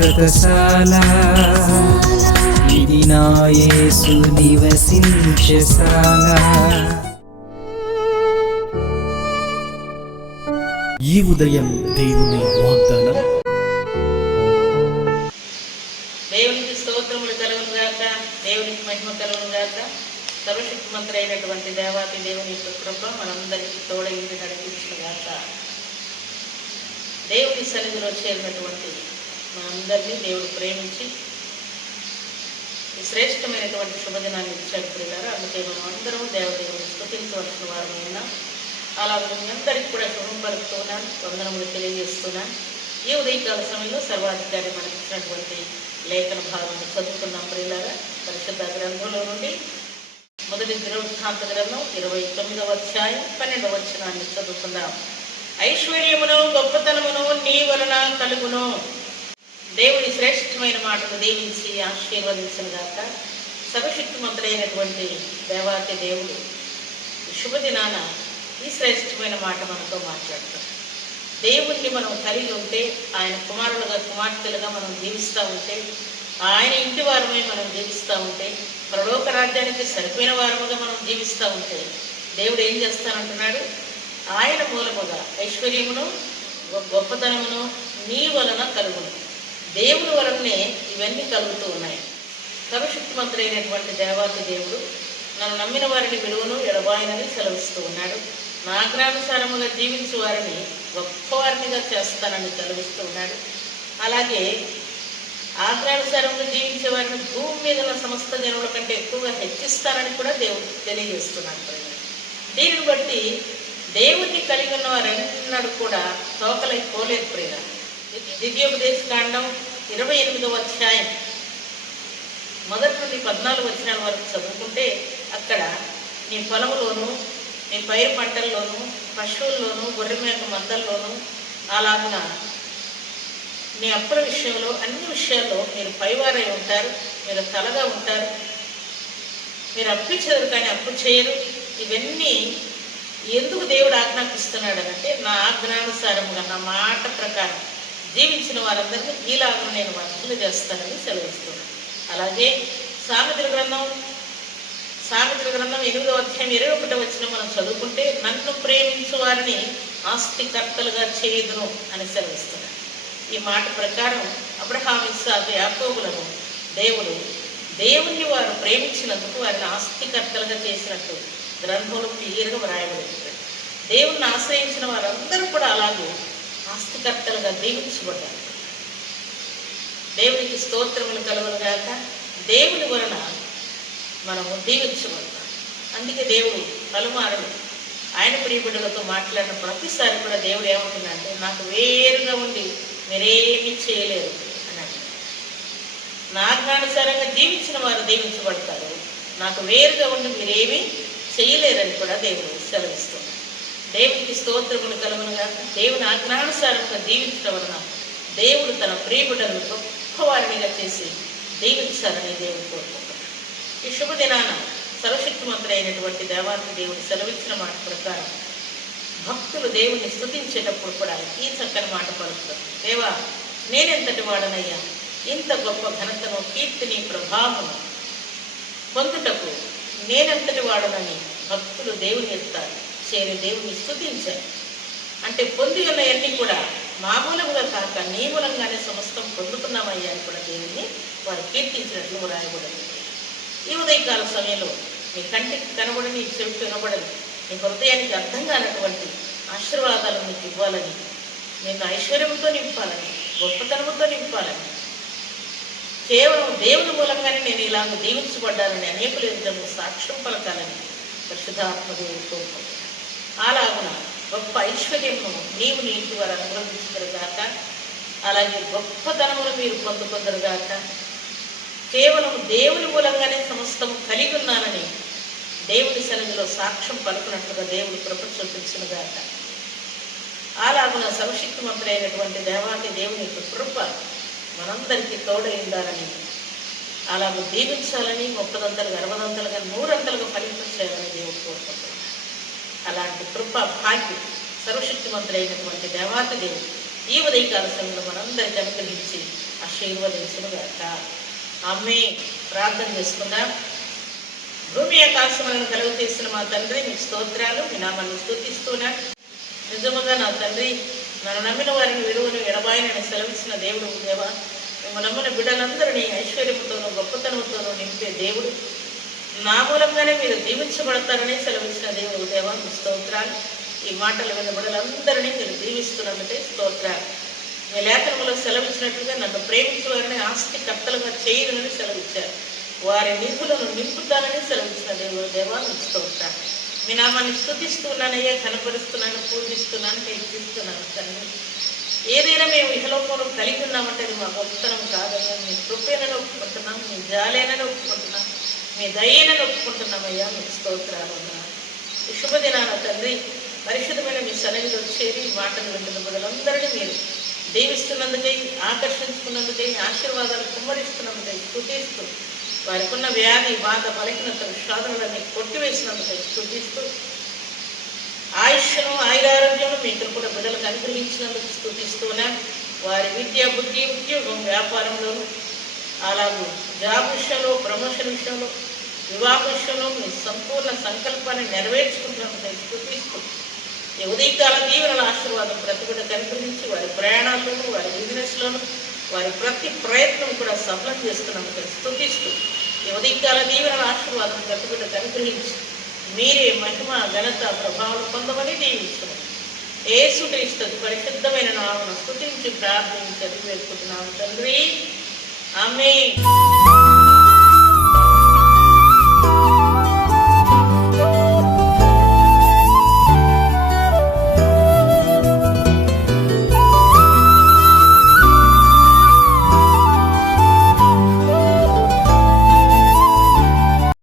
శాశ్వతశాల ఇది నా యేసు నివసించశాల ఈ ఉదయం దేవుని వాగ్దానం. దేవునికి స్తోత్రములు కలుగును గాక దేవునికి మహిమ కలుగును గాక. సర్వశక్తిమంతుడు అయినటువంటి దేవాతి దేవుని యొక్క కృప మనందరికీ తోడైంది నడిపించిన గాక. దేవుని సన్నిధిలో చేరినటువంటి మనందరినీ దేవుడు ప్రేమించి ఈ శ్రేష్టమైనటువంటి శుభదినాన్ని ఇచ్చాడు పిల్లలు అందుకే మనం అందరం దేవదేవుని స్థుతించవలసిన వారమైనా అలాగే మీ కూడా శుభం పలుకుతున్నాను వందనములు తెలియజేస్తున్నాను. ఈ ఉదయకాల సమయంలో సర్వాధికారి మనకి ఇచ్చినటువంటి లేఖన భాగాన్ని చదువుకున్నాం ప్రియులారా. పరిశుద్ధ గ్రంథంలో నుండి మొదటి దినవృత్తాంత గ్రంథం ఇరవై తొమ్మిదవ అధ్యాయం పన్నెండవ వచనాన్ని చదువుకుందాం. ఐశ్వర్యమును గొప్పతనమును నీ వలన కలుగును. దేవుని శ్రేష్టమైన మాటలు దీవించి ఆశీర్వదించిన గాక. సర్వశక్తిమంతుడైనటువంటి దేవాతి దేవుడు శుభదినాన ఈ శ్రేష్టమైన మాట మనతో మాట్లాడతాం దేవుణ్ణి మనం కలిగి ఉంటే ఆయన కుమారులుగా కుమార్తెలుగా మనం జీవిస్తూ ఉంటే ఆయన ఇంటి వారమై మనం జీవిస్తూ ఉంటే పరలోక రాజ్యానికి సరిపోయిన వారముగా మనం జీవిస్తూ ఉంటే దేవుడు ఏం చేస్తానంటున్నాడు? ఆయన మూలముగా ఐశ్వర్యమును గొ- గొప్పతనమును నీ వలన కలుగును. దేవుని వలనే ఇవన్నీ కలుగుతూ ఉన్నాయి. సర్వశక్తిమంతుడైనటువంటి దేవాతి దేవుడు నన్ను నమ్మిన వారిని విలువను ఎడబాయనని సెలవిస్తూ ఉన్నాడు. నాగ్రానుసారముగా జీవించు వారిని గొప్పవారినిగా చేస్తానని సెలవిస్తూ ఉన్నాడు. అలాగే ఆగ్రానుసారంగా జీవించే వారిని భూమి మీద ఉన్న సమస్త జనుల కంటే ఎక్కువగా హెచ్చిస్తానని కూడా దేవుడు తెలియజేస్తున్నాడు. దీనిని బట్టి దేవుణ్ణి కలిగి ఉన్న వారెన్నడూ కూడా తోకలై పోలేదు దివ్యోపదేశ కాండం ఇరవై ఎనిమిదవ అధ్యాయం. మొదటి నుండి పద్నాలుగు వచ్చిన వరకు చదువుకుంటే అక్కడ నీ పొలంలోను నీ పైరు పంటల్లోను పశువుల్లోను గొర్రె మేక మందల్లోను అలాగున నీ అప్పుల విషయంలో అన్ని విషయాల్లో మీరు పైవారై ఉంటారు మీరు తలగా ఉంటారు. మీరు అప్పించరు కానీ అప్పు చేయరు. ఇవన్నీ ఎందుకు దేవుడు ఆజ్ఞాపిస్తున్నాడు అంటే నా ఆజ్ఞానుసారముగా నా మాట ప్రకారం. జీవించిన వారందరినీ ఈలాగా నేను వర్షలు చేస్తానని సెలవిస్తున్నాను అలాగే సామెతల గ్రంథం సామెతల గ్రంథం ఎనిమిదో అధ్యాయం ఇరవై ఒకటో వచ్చిన మనం చదువుకుంటే నన్ను ప్రేమించు వారిని ఆస్తికర్తలుగా చేయదును అని సెలవిస్తున్నాను ఈ మాట ప్రకారం అబ్రహాం ఇస్సాకు యాకోబులను దేవుడు దేవుణ్ణి వారు ప్రేమించినందుకు వారిని ఆస్తికర్తలుగా చేసినట్టు గ్రంథంలో క్లియర్గా వ్రాయబడింది. దేవుణ్ణి ఆశ్రయించిన వారందరూ కూడా అలాగే ఆస్తికర్తలుగా దీవించబడ్డారు. దేవునికి స్తోత్రములు కలవలుగాక దేవుని వలన మనము దీవించబడతాం. అందుకే దేవుడు పలుమారులు ఆయన ప్రియబిడ్డలతో మాట్లాడిన ప్రతిసారి కూడా దేవుడు ఏమంటున్నాడంటే నాకు వేరుగా ఉండి మీరేమీ చేయలేరు అని అంటున్నాడు జీవించిన వారు దీవించబడతారు. నాకు వేరుగా ఉండి మీరేమీ చేయలేరని కూడా దేవుడు సెలవిస్తున్నాడు. దేవునికి స్తోత్రములు కలుగునుగా దేవుని ఆజ్ఞానుసారంగా జీవించడం వలన దేవుడు తన ప్రియుడను గొప్పవారినిగా చేసి దీవించాలని దేవుడు కోరుకుంటున్నాడు. ఈ శుభదినాన సర్వశక్తిమంతుడు అయినటువంటి దేవానికి దేవుడు సెలవిచ్చిన మాట ప్రకారం భక్తులు దేవుని స్తుతించేటప్పుడు కూడా ఈ చక్కని మాట పలుకుతారు. దేవా నేనెంతటి వాడనయ్యా? ఇంత గొప్ప ఘనతను కీర్తిని ప్రభావము పొందుటకు నేనెంతటి వాడనని భక్తులు దేవుని ఎత్తారు? చేరి దేవుని స్తుతించారు అంటే పొంది ఉన్నవన్నీ కూడా మామూలుగా కాక నీ మూలంగానే సమస్తం పొందుతున్నామయ్యా అని కూడా దేవుని వారు కీర్తించినట్లు వ్రాయబడింది ఈ ఉదయకాల సమయంలో మీ కంటికి కనబడని నీ చెవికి వినబడని నీ హృదయానికి అర్థం కానటువంటి ఆశీర్వాదాలు మీకు ఇవ్వాలని నిన్ను ఐశ్వర్యంతో నింపాలని గొప్పతనంతో నింపాలని. కేవలం దేవుని మూలంగానే నేను ఇలాగ దీవించబడ్డానని అనేకులు ఎంతో సాక్ష్యం పలకాలని పరిశుధాత్మ దేవుడు కోరుకుంటున్నాను అలాగున గొప్ప ఐశ్వర్యము నీవు నీ ఇంటి వారు అనుగ్రహించగలగాక అలాగే గొప్పతనమును మీరు పొందుకుందరుగాక కేవలం దేవుని మూలంగానే సమస్తం కలిగి ఉన్నానని దేవుని సన్నిధిలో సాక్ష్యం పలుకున్నట్లుగా దేవుడు కృప చూపించునుగాక. అలాగున సర్వశక్తిమంతుడైనటువంటి దేవాన్ని దేవుని యొక్క కృప మనందరికీ తోడైందాలని అలాగ దీవించాలని ముప్పదంతలుగా అరవదంతలుగా నూరంతలుగా ఫలించాలని కోరుకుంటున్నాడు భాగ్యం సర్వశక్తిమంతుడైనటువంటి దేవాతి దేవుడు ఈ ఉదయకాల సమయంలో మనందరికీ అనుగ్రహించి ఆశీర్వదించిన గాక అమ్మే ప్రార్థన చేసుకుందాం. భూమి ఆకాశములను కలుగు తీసిన మా తండ్రి మీ స్తోత్రాలు మీ నామాన్ని స్థుతిస్తున్నా నిజముగా నా తండ్రి నన్ను నమ్మిన వారిని విలువను ఎడబాయనని సెలవిచ్చిన దేవుడు దేవా మేము నమ్మిన బిడ్డలందరినీ ఐశ్వర్యముతోనూ గొప్పతనంతోనూ నింపే దేవుడు. నా మూలంగానే మీరు దీవించబడతారని సెలవిచ్చిన దేవుడు దేవా మీ స్తోత్రాలు ఈ మాటలు వినబడలందరినీ మీరు దీవిస్తున్నందుకే స్తోత్రాలు. మీ లేఖనంలో సెలవిచ్చినట్లుగా నన్ను ప్రేమించే వారిని ఆస్తి కర్తలుగా చేయనని సెలవిచ్చారు. వారి నిధులను నింపుతానని సెలవిచ్చిన దేవుడు దేవా మీ స్తోత్రాలు. మీ నామాన్ని స్థుతిస్తున్నానయ్యా కనపరుస్తున్నాను పూజిస్తున్నాను హెచ్చిస్తున్నాను తండ్రి. ఏదైనా మేము ఇహలోకంలో కలిగి ఉన్నామంటే అది మా గొప్పతనం కాదయ్యా. మీ కృపేనని ఒప్పుకుంటున్నాం మీ జాలేనని ఒప్పుకుంటున్నాం. మీ దయేనని ఒప్పుకుంటున్నామయ్యా మీ స్తోత్రాలు ఈ శుభదినాన తండ్రి పరిశుద్ధమైన మీ సన్నిధిలో చేరి మాటలు వింటున్న ప్రజలందరినీ మీరు దీవిస్తున్నందుకై ఆకర్షించుకున్నందుకై ఆశీర్వాదాలు కుమ్మరిస్తున్నందుకై స్థుతిస్తూ వారికి ఉన్న వ్యాధి బాధ బలహీనతలు సాధనలన్నీ కొట్టివేసినందుకై స్థుతిస్తూ ఆయుష్ను ఆయురారోగ్యం మీ కృపణ బిడ్డలకు అనుగ్రహించినందుకు స్థుతిస్తూనే వారి విద్య బుద్ధి ఉద్యోగం వ్యాపారంలోను అలాగే జాబ్ విషయంలో ప్రమోషన్ విషయంలో వివాహ మీ సంపూర్ణ సంకల్పాన్ని నెరవేర్చుకుంటున్నందుకు స్థుతిస్తూ ఈ ఉదయకాల దీవెనల ఆశీర్వాదం ప్రతి కూడా కనిపించి వారి ప్రయాణాల్లోనూ వారి బిజినెస్లోను వారి ప్రతి ప్రయత్నం కూడా సఫలం చేస్తున్నందుకు స్థుతిస్తూ ఈ ఉదయకాల దీవెనల ఆశీర్వాదం ప్రతి కూడా కనిపించి మీరే మహిమ ఘనత ప్రభావం పొందమని దీవిస్తున్నాం. ఏసుక్రీస్తు పరిశుద్ధమైన నామను స్థుతించి ప్రార్థించి చదివేసుకుంటున్నాము తండ్రి. ఆమె